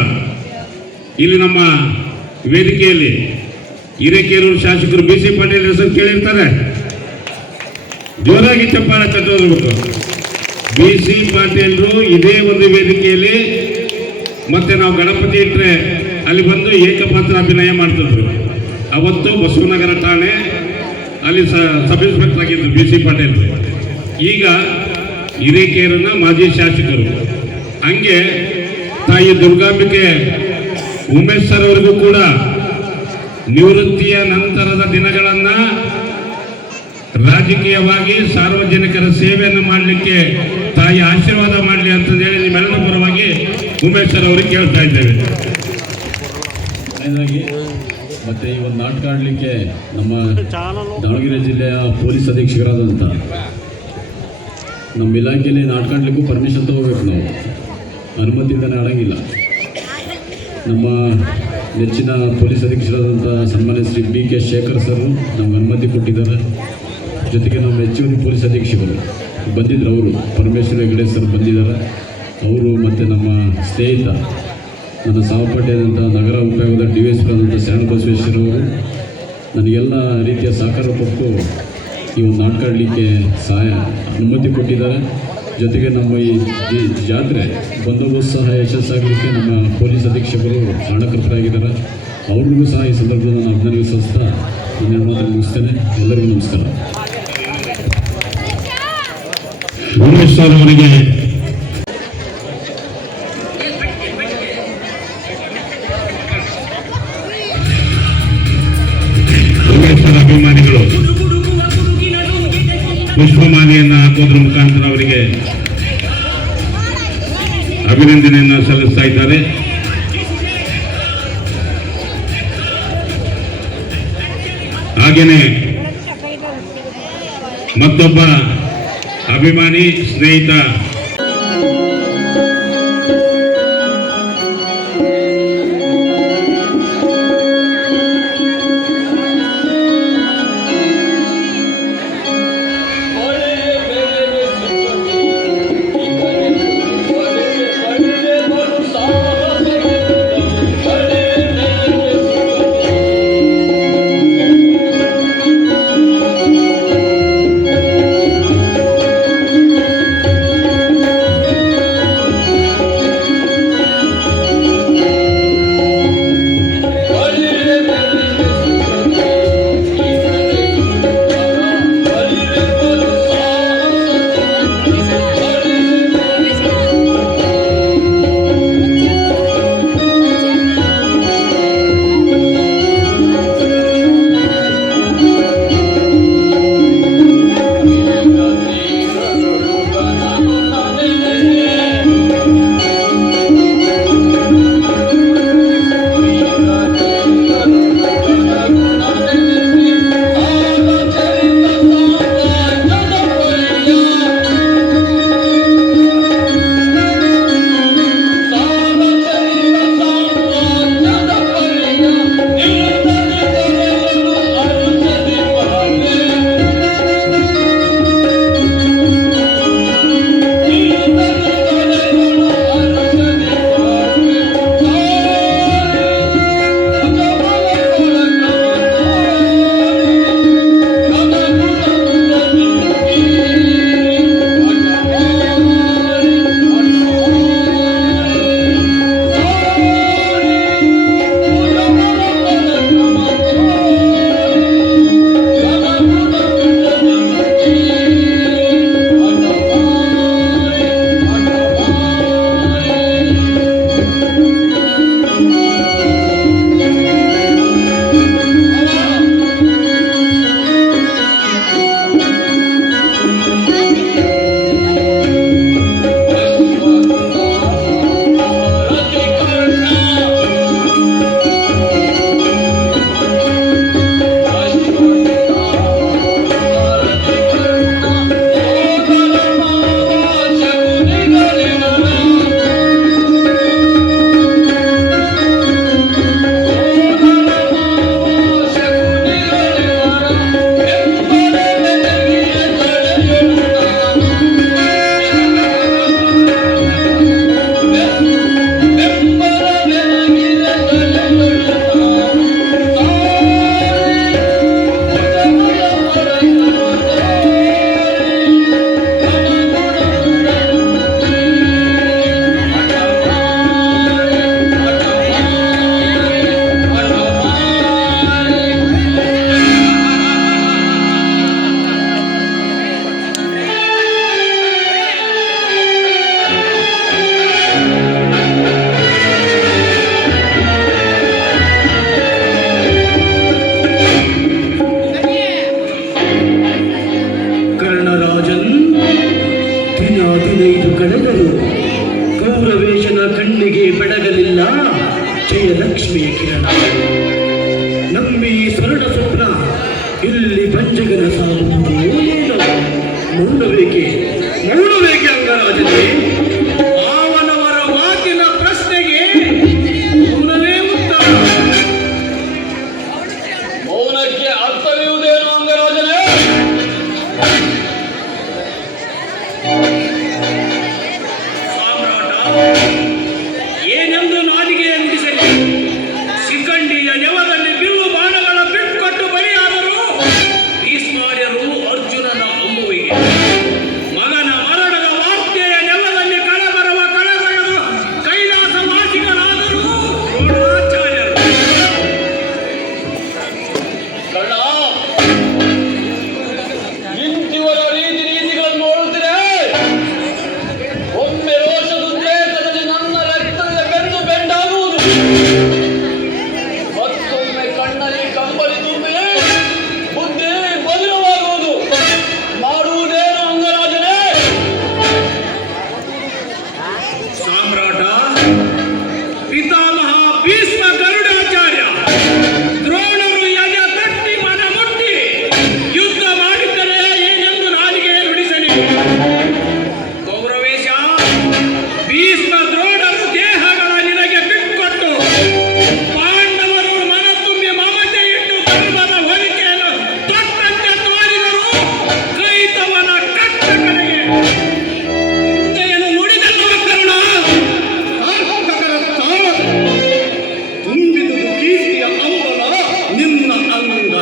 ಇಲ್ಲಿ ನಮ್ಮ ವೇದಿಕೆಯಲ್ಲಿ ಹಿರೇಕೆರೂರು ಶಾಸಕರು BC ಪಾಟೀಲ್ ಹೆಸರು ಕೇಳಿರ್ತಾರೆ, ಜೋರಾಗಿ ಚಪ್ಪಾಳೆ ತಟ್ಟೋದ್ಬಿಟ್ಟು. BC ಪಾಟೀಲ್ರು ಇದೇ ಒಂದು ವೇದಿಕೆಯಲ್ಲಿ ಮತ್ತೆ ನಾವು ಗಣಪತಿ ಇಟ್ಟರೆ ಅಲ್ಲಿ ಬಂದು ಏಕಪಾತ್ರ ಅಭಿನಯ ಮಾಡ್ತಿದ್ರು. ಅವತ್ತು ಬಸವನಗರ ಠಾಣೆ ಅಲ್ಲಿ ಸಬ್ ಇನ್ಸ್ಪೆಕ್ಟರ್ ಆಗಿದ್ರು BC ಪಾಟೀಲ್. ಈಗ ಹಿರೇಕೆರೂರಿನ ಮಾಜಿ ಶಾಸಕರು. ಹಂಗೆ ತಾಯಿ ದುರ್ಗಾಂಬಿಕೆ ಉಮೇಶ್ ಸರ್ ಅವರಿಗೂ ಕೂಡ ನಿವೃತ್ತಿಯ ನಂತರದ ದಿನಗಳನ್ನ ರಾಜಕೀಯವಾಗಿ ಸಾರ್ವಜನಿಕರ ಸೇವೆಯನ್ನು ಮಾಡಲಿಕ್ಕೆ ತಾಯಿ ಆಶೀರ್ವಾದ ಮಾಡಲಿ ಅಂತಂದೇಳಿ ನಿಮ್ಮೆಲ್ಲರ ಪರವಾಗಿ ಉಮೇಶ್ ಸರ್ ಅವರಿಗೆ ಕೇಳ್ತಾ ಇದ್ದೇವೆ. ಮತ್ತೆ ಈ ಒಂದು ನಾಟಕ ಆಡಲಿಕ್ಕೆ ನಮ್ಮ ದಾವಣಗೆರೆ ಜಿಲ್ಲೆಯ ಪೊಲೀಸ್ ಅಧೀಕ್ಷಕರಾದಂಥ ನಮ್ಮ ಇಲಾಖೆಯಲ್ಲಿ ನಾಟಕ ಆಡಲಿಕ್ಕೂ ಪರ್ಮಿಷನ್ ತಗೋಬೇಕು. ನಾವು ಅನುಮತಿಯಿಂದನೇ ಆಡೋಂಗಿಲ್ಲ. ನಮ್ಮ ನೆಚ್ಚಿನ ಪೊಲೀಸ್ ಅಧೀಕ್ಷಕರಾದಂಥ ಸನ್ಮಾನ್ಯ ಶ್ರೀ BK ಶೇಖರ್ ಸರ್ ನಮ್ಗೆ ಅನುಮತಿ ಕೊಟ್ಟಿದ್ದಾರೆ. ಜೊತೆಗೆ ನಮ್ಮ ಹೆಚ್ಚುವರಿ ಪೊಲೀಸ್ ಅಧೀಕ್ಷಕರು ಬಂದಿದ್ದರು, ಅವರು ಪರಮೇಶ್ವರ ಹೆಗಡೆ ಸರ್ ಬಂದಿದ್ದಾರೆ. ಅವರು ಮತ್ತು ನಮ್ಮ ಸ್ನೇಹಿತ ನನ್ನ ಸಹಪಾಠಿಯಾದಂಥ ನಗರ ಉಪಯೋಗದ DSP ಆದಂಥ ಶರಣ ಬಸವೇಶ್ವರ ಅವರು ನನಗೆಲ್ಲ ರೀತಿಯ ಸಹಕಾರ ಕೊಟ್ಟು ಈ ಒಂದು ನಾಟಕ ಆಡಲಿಕ್ಕೆ ಅನುಮತಿ ಕೊಟ್ಟಿದ್ದಾರೆ. ಜೊತೆಗೆ ನಮ್ಮ ಈ ಜಾತ್ರೆ ಬಂದೋಬಸ್ತ್ ಸಹ ಯಶಸ್ಸಾಗಲಿಕ್ಕೆ ನಮ್ಮ ಪೊಲೀಸ್ ಅಧೀಕ್ಷಕರು ಕಾರಣಕರ್ತರಾಗಿದ್ದಾರೆ. ಅವ್ರಿಗೂ ಸಹ ಈ ಸಂದರ್ಭದಲ್ಲಿ ನಾನು ಅಭಿನಂದನೆ ಸಲ್ಲಿಸ್ತಾ ನನ್ನ ಮಾತನ್ನು ಮುಗಿಸ್ತೇನೆ. ಎಲ್ಲರಿಗೂ ನಮಸ್ಕಾರ. ಉಮೇಶ್ ಸರ್ ಅವರಿಗೆ ಅಭಿಮಾನಿಗಳು ಪುಷ್ಪಮಾಲೆಯನ್ನು ಹಾಕೋದ್ರ ಮುಖಾಂತರ ಅವರಿಗೆ ಅಭಿನಂದನೆಯನ್ನು ಸಲ್ಲಿಸ್ತಾ ಇದ್ದಾರೆ. ಹಾಗೇನೆ ಮತ್ತೊಬ್ಬ ಅಭಿಮಾನಿ ಸ್ನೇಹಿತ ಜಯಲಕ್ಷ್ಮಿ ಕಿರಣ ನಂಬಿ ಸ್ವರ್ಣ ಸ್ವಪ್ನ ಇಲ್ಲಿ ಪಂಚಗನ ಸಾಗುವುದು ಏನು ಮೌನವೇಕೆ ಅಂಗರಾಜನೇ ಅವನವರ ಮಾತಿನ ಪ್ರಶ್ನೆಗೆ ಮೌನವೇ ಉತ್ತರ ಮೌನಕ್ಕೆ ಅರ್ಥವಿರುವುದೇನು ಅಂಗರಾಜನೇ ಏನೆಂದು ನಾಲಿಗೆಯ ನುಡಿಸಲಿ ಶಿಖಂಡಿಯ ನೆವದಲ್ಲಿ ಬಿಲ್ಲು ಬಾಣಗಳ ಬಿಟ್ಟುಕೊಟ್ಟು ಬಳಿ ಸಾಮ್ರಾಟ ಪಿತಾಮಹ ಭೀಷ್ಮ ಗರುಡಾಚಾರ್ಯ ದ್ರೋಣರು ಎದೆ ತಟ್ಟಿ ಮನ ಮುಟ್ಟಿ ಯುದ್ಧ ಮಾಡಿದ್ದರೆ ಏನೆಂದು ನಾಲಿಗೆ ನುಡಿಸಲಿ. ಕೌರವೇಶ, ಭೀಷ್ಮ ದ್ರೋಣರು ದೇಹಗಳ ನಿನಗೆ ಬಿಟ್ಟುಕೊಟ್ಟು ಪಾಂಡವರು ಮನ ತುಂಬಿ ಮಮತೆ ಇಟ್ಟು ಧರ್ಮದ ಹೋಲಿಕೆಯನ್ನು ತೊಟ್ಟಂತೆ ತೋರಿದರು. ಕೈತವನ ಕಟ್ಟ ಕಡೆಗೆ ಹಿಂದೆಯನ್ನು ನುಡಿದಲ್ಲವ ಕರ್ಣ. ತುಂಬಿದುದು ಕೀರ್ತಿಯ ಅಂಬಲ ನಿನ್ನ ಅಂಗಾಂಗದ.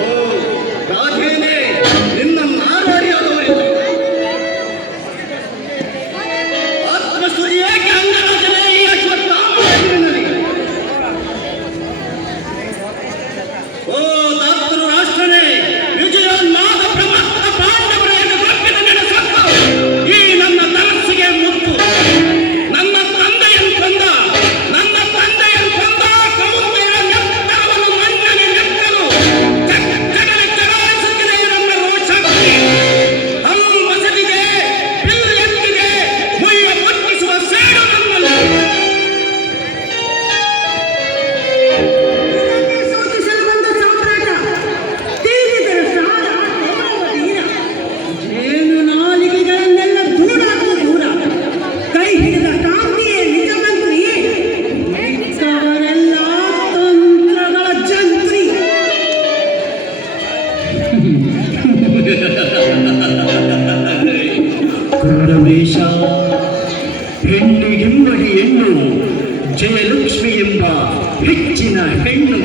ಓ ರಾಧೇನೆ, ನಿನ್ನ ನಾರಾಡಿಯಾದವರಿಲ್ಲ. ಆತ್ಮಸ್ತುತಿ ಏಕೆ ಅಂಗರಾಜನೇ ಈ ಅಶ್ವತ್ಥಾಮನಿಗೆ? ಓ ದಾತೃ ರಾಷ್ಟ್ರನೇ, ವಿಜಯೋನ್ಮಾದ ಪ್ರಮತ್ತ ಪಾಂಡವರ ಎದುರು ನಡೆಸಕ್ಕ ಈ ನನ್ನ ತರಸ್ಸಿಗೆ ಮುತ್ತು. ನನ್ನ ತಂದೆಯನ್ನು ಕೊಂದ ಕೌಂತೆಯ ನೆತ್ತರವನ್ನು ಮಣ್ಣನೆ ನೆತ್ತಲು ಜಗಲಿ ಚಲಾಯಿಸುತ್ತಿದೆ ನನ್ನ ರೋಷಕ್ಕೆ. ಹಲ್ಲು ಮಸದಿದೆ, ಬಿಲ್ಲು ಎತ್ತಿದೆ, ಮುಯ್ಯ ಮುಟ್ಟಿಸುವ ಸೇಡು ನಮ್ಮಲ್ಲಿ. ಇದನ್ನೇ ಸೂಚಿಸಲು ಬಂದ ಸಾಮ್ರಾಟ. ತೀರಿದರ ಸಾಲ ಕೌರವ ವೀರ. ಜೇನು ನಾಲಿಗೆಗಳನ್ನೆಲ್ಲ ದೂರಾಕು ದೂರ. ಕೈ ಹಿಡಿದ ಕಾಂತಿಯೇ ನಿಜ ಮಂತ್ರಿ. ಮಿಕ್ಕವರೆಲ್ಲ ತಂತ್ರಗಳ ಜಂತ್ರಿ. ಕೌರವೇಶ, ಹೆಣ್ಣಿಗೆಂಬಡಿ ಹೆಣ್ಣು, ಜಯಲಕ್ಷ್ಮಿ ಎಂಬ ಹೆಚ್ಚಿನ ಹೆಣ್ಣು.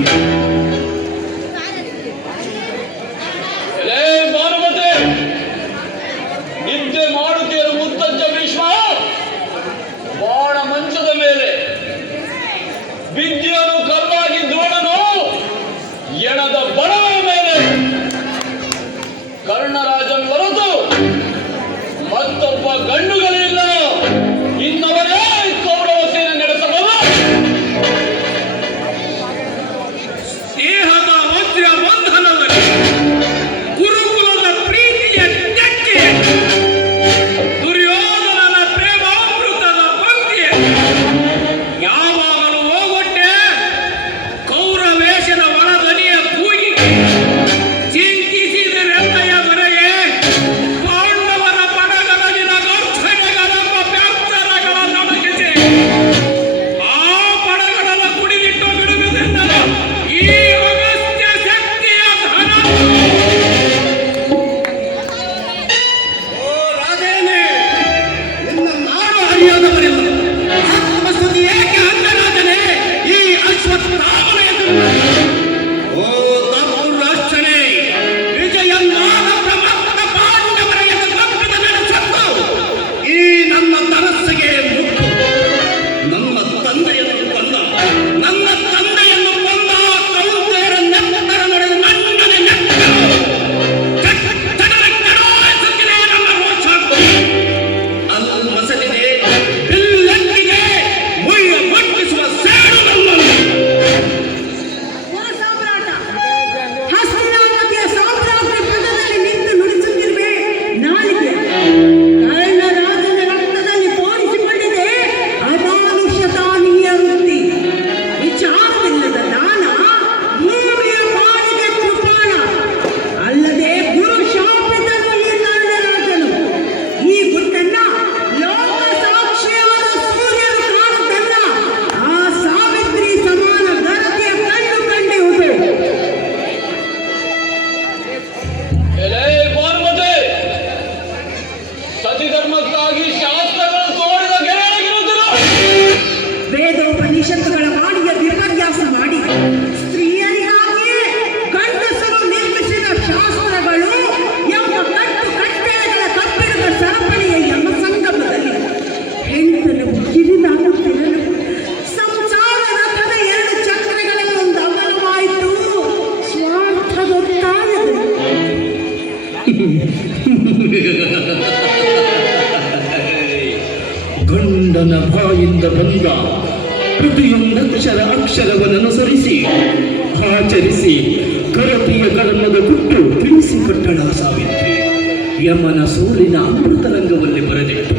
ನಿದ್ದೆ ಮಾಡುತ್ತೇರು ಮುತ್ತಜ್ಜ ಭೀಷ್ಮ. ಬಾಣ ಮಂಚದ ಮೇಲೆ ವಿದ್ಯೆಯನ್ನು ಕಲ್ಲಾಗಿ ದ್ರೋಣನು ಎಣದ ಬಣದ ಮೇಲೆ ಕರ್ಣರಾಜನ್ ಹೊರತು ಮತ್ತೊಬ್ಬ ಗಂಡುಗಳಿಲ್ಲ. ಇನ್ನವರೇ ಕೌರವ ಸೇನೆ ನಡೆಸಬಹುದು. ದೇಹದ ವಜ್ರ ಬಂಧನದಲ್ಲಿ ಗುರುಕುಲದ ಪ್ರೀತಿಯ ತೆಕ್ಕೆ, ದುರ್ಯೋಧನನ ಪ್ರೇಮಾಮೃತದ ಪಂಕ್ತಿಯ ಯಾವಾಗಲೂ ಹೋಗೊಟ್ಟೆ ಕೌರವೇಶನ ಒಳದನಿಯ ಕೂಗಿಗೆ ಚಿಂತಿಸಿದರೆಂದೆಯ ದೊರೆಗೆ ಪಾಂಡವರ ಪಡಗಳಲ್ಲಿನ ಗೌರ್ಧನೆಗಳೆಂಬ ವ್ಯರ್ಥರಗಳ ನಡಗಿಸಿ ಆ ಪಡಗಳನ್ನು ಕುಡಿದಿಟ್ಟು ಬಿಡುವುದೆಂದರೆ ಈ ಅಗಸ್ತ್ಯ ಶಕ್ತಿಯ ಧನ. ಓ ರಾಧೇನೆ, ನಿನ್ನ ನಾಡು ಹರಿಯದವರಿಲ್ಲ. ಆತ್ಮಸ್ತುತಿ ಏಕೆ ಅಂಗರಾಜನೇ ಈ ಅಶ್ವತ್ಥಾಮನ ಎದುರು? ಓ ದಾತೃ ರಾಷ್ಟ್ರನೇ, ವಿಜಯೋನ್ಮಾದ ಪ್ರಮತ್ತ ಪಾಂಡವರ ಎದುರು ತಪ್ಪಿದ ನಡೆಸತ್ತು ಈ ನನ್ನ ತರಸ್ಸಿಗೆ ಮುತ್ತು. ನನ್ನ ತಂದೆಯನ್ನು ಕೊಂದ ಕೌಂತೆಯರ ನೆತ್ತರ ನಡೆದು ಮಣ್ಣನೆ ನೆತ್ತರು ಚಡಾಯಿಸುತ್ತಿದೆ ನನ್ನ ರೋಷಾಗ್ನಿ. ಅಲ್ಲಿ ಮಸಲಿದೆ, ಬಿಲ್ಲೆತ್ತಿದೆ, ಮುಯ್ಯ ಮುಟ್ಟಿಸುವ ಸೇಡು ನಮ್ಮಲ್ಲಿ. ಓ ಸಾಮ್ರಾಟ, ಹಸ್ತಿನಾವತಿಯ ಸಾಮ್ರಾಜ್ಯ ಪದದಲ್ಲಿ ನಿಂತು ನುಡಿಸುತ್ತಿರುವೆ ನಾಲಿಗೆ. ಕರ್ಣರಾಜನ ರಕ್ತದಲ್ಲಿ ತೋರಿಸಿಕೊಂಡಿದೆ ಅಮಾನುಷತಾನೀಯ ವೃತ್ತಿ. ವಿಚಾರವಿಲ್ಲದ ದಾನ, ಭೂಮಿಯ ಪಾಲಿಗೆ ಕೃಪಾಣ. ಅಲ್ಲದೆ ಗುರು ಶಾಪಿತನು ಈ ಕರ್ಣರಾಜನು. ಈ ಗುಟ್ಟನ್ನ ಲೋಕ ಸಾಕ್ಷಿಯಾದ ಸೂರ್ಯನು ಕಾಣುತ್ತಲ್ಲ. ಆ ಸಾವಿತ್ರಿ ಸಮಾನ ಗರತಿಯ ಕಣ್ಣು ಕಂಡಿರುವುದು. ಎಲೆ ಭಾನುಮತಿ, ಸತಿ ಧರ್ಮಕ್ಕಾಗಿ ಶಾಸ್ತ್ರಗಳು ತೋರಿದ ಗೆರೆಯಾಗಿರುತ್ತದೆ. ವೇದೋಪನಿಷತ್ತುಗಳ ಮಾಡಿಯ ವಿಪರ್ಯಾಸ ಮಾಡಿ ಸ್ತ್ರೀಯರಿಗಾಗಿಯೇ ಗಂಡಸರು ನಿರ್ಮಿಸಿದ ಶಾಸ್ತ್ರಗಳು ಎಂಬ ಕಟ್ಟೆಗಳ ಕಬ್ಬಿಣದ ಸರಪಳಿಯ ಯಮ ಸಂಗಮದಲ್ಲಿ ಹೆಣ್ಣನ್ನು ಕಿರಿದಾಗುತ್ತಿರಲು ಸಂಸಾರ ರಥದ 2 ಚಕ್ರಗಳಲ್ಲೊಂದು ಅಮಲವಾಯಿತು ಸ್ವಾರ್ಥದೊತ್ತಾಯದು. ಗಂಡನ ಬಾಯಿಂದ ಬಂದ ಅಕ್ಷರವನ್ನು ಅನುಸರಿಸಿ ಆಚರಿಸಿ ಗರತಿಯ ಕರ್ಮದ ಗುಟ್ಟು ತಿಳಿಸಿಕೊಟ್ಟಳ ಸಾವಿತ್ರಿ. ಯಮನ ಸೋಲಿನ ಅಮೃತರಂಗದಲ್ಲಿ ಬರೆದಿಟ್ಟು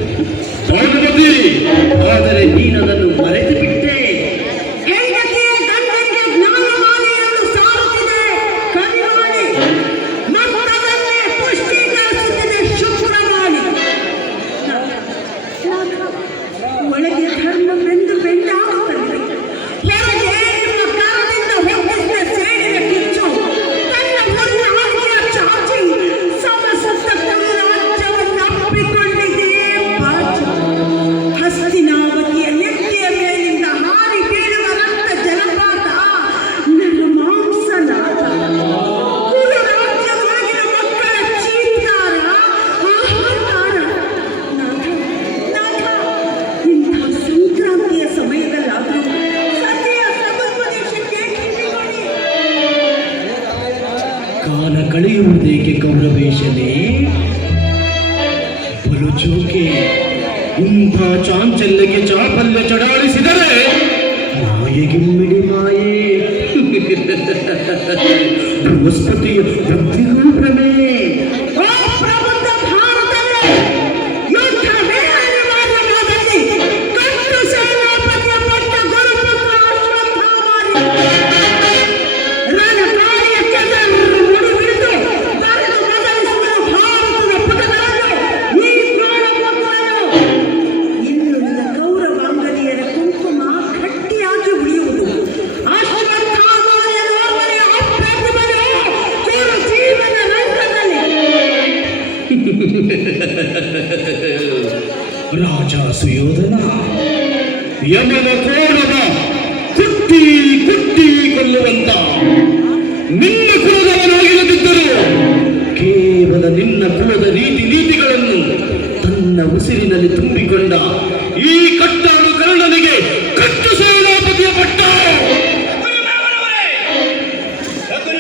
ಗೌರವೇಶನೇ ಬಲು ಚೌಕೆ ಇಂಥ ಚಾಂಚಲ್ಯಕ್ಕೆ ಚಾಪಲ್ಯ ಚಡಾಳಿಸಿದರೆ ಮಾಯೆಗಿಮ್ಮಿಡಿ ಮಾಯೆ ಬೃಹಸ್ಪತಿಯ ಬುದ್ಧಿಗೂ ಭ್ರಮೆ. ಓ ಪ್ರಬುದ್ಧ ಭಾರತವೇ, ಯುದ್ಧ ವೇಳಾದಲ್ಲಿ ಕಟ್ಟು ಸೇನಾಪತಿಯ ಪಟ್ಟ ಗುರುಪುತ್ರ ಅಶ್ವತ್ಥಾಮಾರಿ ರಣಕಾರ್ಯಕ್ಕೆ ಮುಡಿಬಿಡಿದು ಬರೆದು ಬದಲಿಸುವ ಭಾರತದ ಪುಟಗಳನ್ನು ಈ ಪ್ರಾಣಪುತ್ರನು. ಇನ್ನುಳಿದ ಕೌರವಾಂಗನೆಯರ ಕುಂಕುಮ ಗಟ್ಟಿಯಾಗಿ ಉಳಿಯುವುದು. ಅಶ್ವತ್ಥಾಮಾರಿಯನೋರ್ವನೆಯ ಅಪ್ರತಿಮನು ಚಿರು ಜೀವನ ರಂಗದಲ್ಲಿ. ರಾಜ ಸುಯೋಧನ ಯಮನ ಕೋಣದ ಕುಟ್ಟಿ ಕುಟ್ಟಿ ಕೊಲ್ಲುವಂತ ನಿನ್ನ ಕುಲದವನಾಗಿರದಿದ್ದರು ಕೇವಲ ನಿನ್ನ ಕುಲದ ರೀತಿ ನೀತಿಗಳನ್ನು ತನ್ನ ಉಸಿರಿನಲ್ಲಿ ತುಂಬಿಕೊಂಡ ಈ ಕಟ್ಟಾಳು ಕರ್ಣನಿಗೆ ಕಟ್ಟು ಸೇನಾಪತಿಯ ಪಟ್ಟ.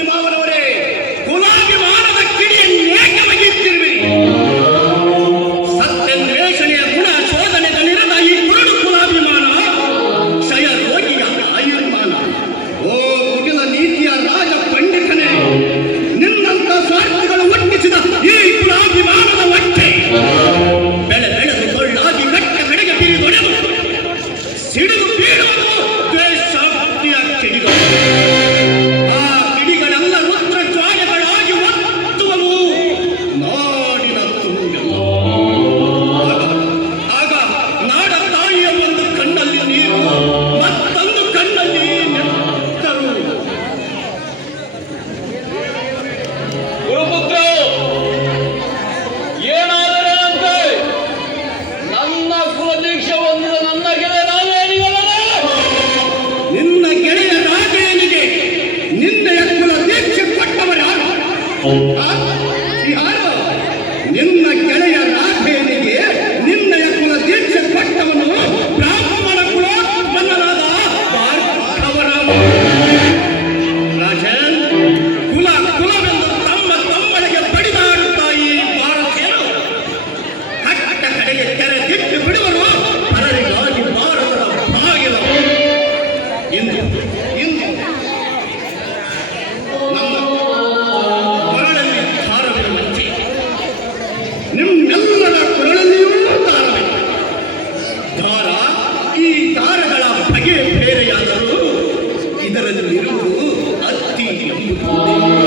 ಮಾವನವರೇ, ಕುಲಾಭಿಮಾನದ ಕಿಡಿಯನ್ನೇಕೆ ಬಗೆಯುತ್ತಿರುವಿರಿ? ಸತ್ಯನ್ವೇಷಣೆಯ ಗುಣ ಶೋಧನೆಗಳಿರದ ಈ ಕುರುಡು ಕುಲಾಭಿಮಾನ ಕ್ಷಯ ರೋಗಿಯ ಆಯುರ್ಮಾನ. ಓ ಕುಟಿಲ ನೀತಿಯ ರಾಜ ಪಂಡಿತನೇ, ನಿನ್ನಂತ ಸ್ವಾರ್ಥಿಗಳು ಒಟ್ಟಿಸಿದ ಈ ಕುಲಾಭಿಮಾನದ ಹೊಟ್ಟೆ ಬೆಳೆ ಬೆಳೆದು ಕೊಳ್ಳಾಗಿ ಕಟ್ಟ ಕಡೆಗೆ ಬಿರಿದೊಡೆದು ಸಿಡಿದು ಬೀಳುವುದು ದ್ವೇಷಾಬ್ದಿಯ ಕಿಡಿಗಳು. ಆ ಕಿಡಿಗಳೆಲ್ಲ ರುದ್ರ ಜ್ವಾಲೆಗಳಾಗಿ ಒತ್ತುವವು ನಾಡಿನ ತುಂಬೆಲ್ಲ. ಆಗ ನಾಡ ತಾಯಿಯ ಒಂದು ಕಣ್ಣಲ್ಲಿ ನೀರು, ಮತ್ತೊಂದು ಕಣ್ಣಲ್ಲಿ ನೆತ್ತರು. ಗುರುಪುತ್ರ, ಏನಾದರೆ ಅಂತೆ ನನ್ನ ಕುಲದೀಕ್ಷೆ ಹೊಂದಿದ ನನ್ನ ಗೆಳೆಯ ರಾಜೇನಿಗಳೇ, ನಿನ್ನ ಗೆಳೆಯ ರಾಜೇನಿಗೆ ನಿನ್ನೆಯ ಕುಲ ದೀಕ್ಷೆ ಕೊಟ್ಟವರ್ಯಾರು? ಯಾರು? ನಿನ್ನ ಗೆಳೆಯ ರಾಜೇನಿಗೆ ನಿನ್ನೆಯ ಕುಲ ದೀಕ್ಷೆ ಕೊಟ್ಟವನು ಬ್ರಾಹ್ಮಣ ಕುಲೋತ್ಪನ್ನನಾದ ಭಾರ್ಗವರಾಮ. ರಾಜನ್, ಕುಲ ಕುಲವೆಂದು ತಮ್ಮ ತಮ್ಮಳಿಗೆ ಬಡಿದಾಡುತ್ತಾ ಈ ಭಾರತೀಯರು ಕಟ್ಟ ಕಡೆಗೆ ತೆರೆದಿಟ್ಟು ಬಿಡುವರು ಪರರಿಗಾಗಿ ಭಾರತದ ಬಾಗಿಲ. ಇಂದು ಇಂದು ನಮ್ಮ ಕೊರಳಲ್ಲಿ ದಾರವಿರುವಂತೆ ನಿಮ್ಮೆಲ್ಲರ ಕೊರಳಲ್ಲಿಯೂ ದಾರವಿದೆ. ದಾರ, ಈ ದಾರಗಳ ಬಗೆ ಬೇರೆಯಾದರೂ ಇದರಲ್ಲಿರುವುದು ಅತ್ತಿ ಎಂಬುದು